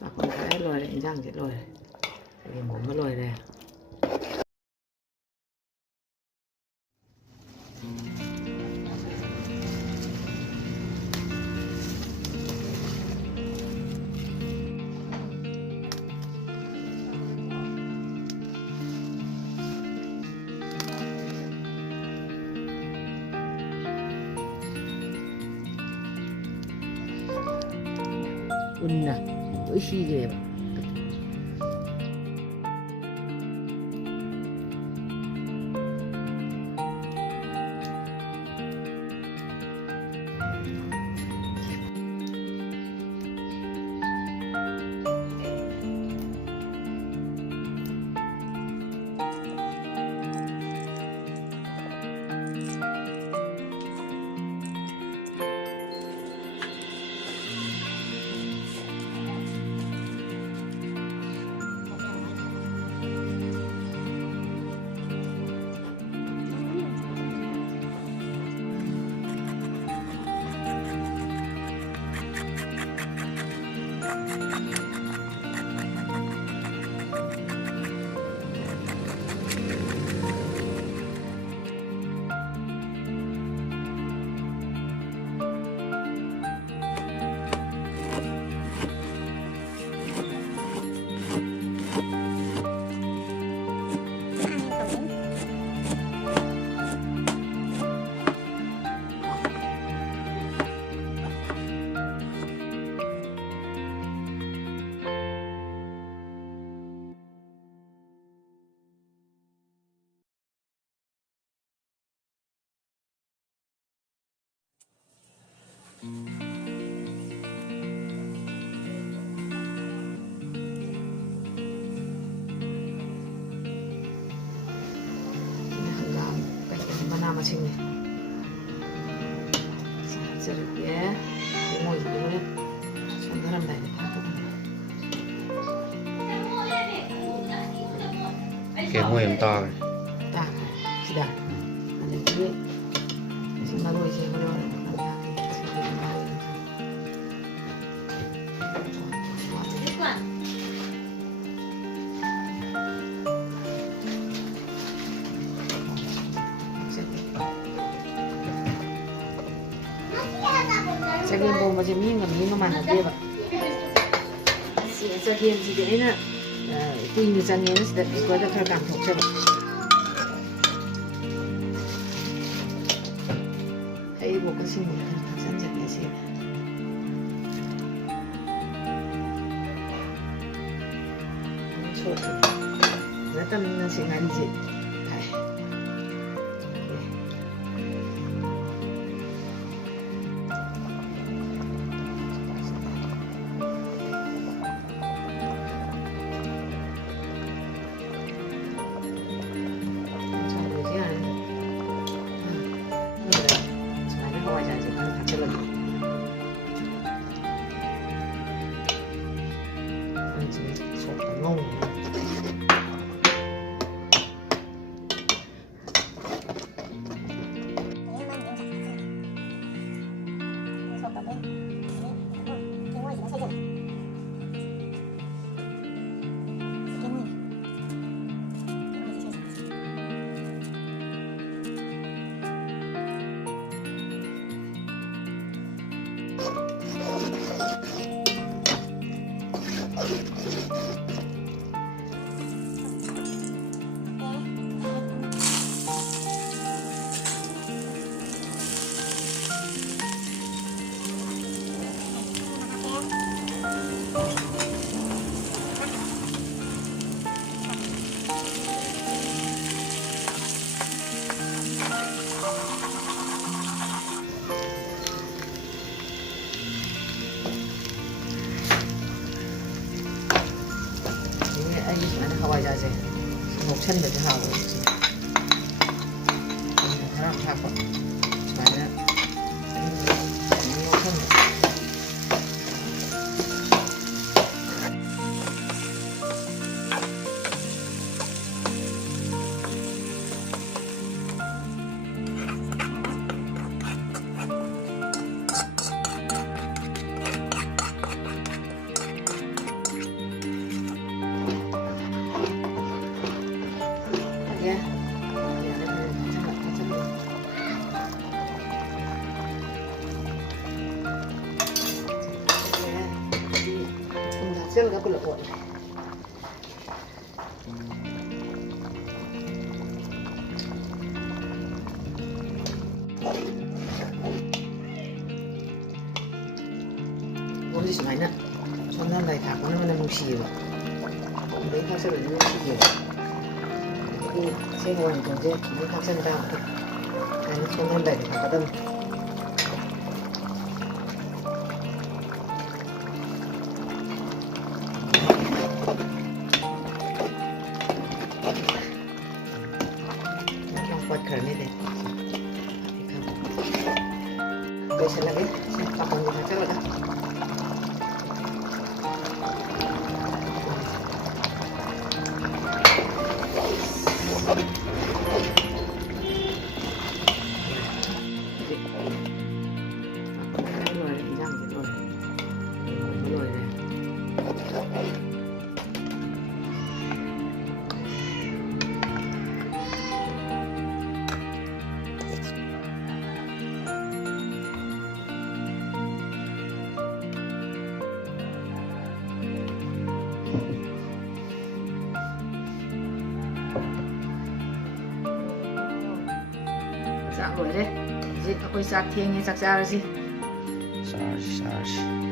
ꯄꯥꯛꯄ ꯈꯔ ꯂꯣꯏꯔꯦ ꯏꯟꯖꯥꯡꯁꯦ ꯂꯣꯏꯔꯦ ꯆꯒꯦꯝꯄꯣꯝꯕ ꯂꯣꯏꯔꯦ ꯎꯟꯅ ꯂꯣꯏ ꯁꯤꯈ꯭ꯔꯦꯕ ꯃꯁꯤꯡꯅꯤ ꯍꯥꯞꯆꯔꯒꯦ ꯃꯣꯏꯒꯤ ꯍꯣꯔꯦꯟ ꯁꯣꯟꯊꯔꯝꯗꯥꯏꯗ ꯊꯥꯛꯀꯗꯕꯅꯤ ꯀꯦꯡꯉꯣꯏ ꯑꯃ ꯇꯥꯈ꯭ꯔꯦ ꯁꯤꯗ ꯑꯗꯒꯤ ꯃꯁꯤ ꯃꯔꯣꯏꯁꯦ ꯍꯣꯔꯦꯟ ꯆꯒꯦꯝꯄꯣꯝꯕꯁꯦ ꯃꯤꯒ ꯃꯥꯟꯅꯗꯦꯕ ꯆꯒꯦꯝꯁꯤꯗꯤ ꯑꯩꯅ ꯀꯨꯏꯅ ꯆꯪꯉꯦꯅ ꯁꯤꯗ ꯀꯨꯀꯔꯗ ꯈꯔ ꯀꯥꯝꯊꯣꯛꯆꯕ ꯍꯩꯔꯤꯕꯣꯛꯀꯁꯤꯡꯕꯨ ꯈꯔ ꯊꯥꯛꯆꯟꯖꯒꯦ ꯁꯤ ꯅꯠꯇꯕꯅꯤꯅ ꯁꯤ ꯉꯥꯔꯤꯁꯦ ꯊꯥꯏ ꯑꯩꯒꯤ ꯁꯨꯃꯥꯏꯅ ꯍꯋꯥꯏꯖꯥꯔꯁꯦ ꯉꯧꯁꯟꯕꯁꯦ ꯍꯥꯎꯋꯦ ꯈꯔ ꯊꯥꯛꯄ ꯁꯨꯃꯥꯏꯅ ꯉꯧꯁꯟꯕ ꯆꯠꯂꯒ ꯄꯨꯂꯞ ꯑꯣꯠꯂꯦ ꯃꯣꯏꯗꯤ ꯁꯨꯃꯥꯏꯅ ꯁꯣꯝꯅꯥꯝꯗꯥꯏ ꯊꯥꯛꯄꯅ ꯃꯅꯝ ꯅꯨꯡꯁꯤꯌꯦꯕ ꯑꯗꯩ ꯊꯥꯛꯆꯜꯂꯗꯤ ꯅꯨꯡꯁꯤꯌꯦꯕ ꯑꯗꯒꯤ ꯆꯦꯡ ꯍꯋꯥꯏ ꯃꯇꯣꯟꯁꯦ ꯑꯗꯨꯝ ꯊꯥꯛꯆꯟ ꯇꯥꯕꯗ ꯑꯗꯨꯃꯥꯏꯅ ꯁꯣꯝꯅꯥꯝꯗꯥꯏꯗ ꯊꯥꯛꯀꯗꯕꯅꯤ ꯈꯔꯅꯤꯗꯤ ꯂꯣꯏꯁꯤꯜꯂꯒꯦ ꯁꯤ ꯄꯥꯈꯣꯟꯗ ꯊꯥꯛꯆꯜꯂꯒ ꯂꯣꯏꯔꯦ ꯏꯟꯖꯥꯡꯁꯦ ꯂꯣꯏꯔꯦ ꯆꯥꯛ ꯂꯣꯏꯔꯦ ꯍꯧꯖꯤꯛ ꯑꯩꯈꯣꯏ ꯆꯥꯛ ꯊꯦꯡꯉꯦ ꯆꯥꯛ ꯆꯥꯔꯁꯤ Sarge.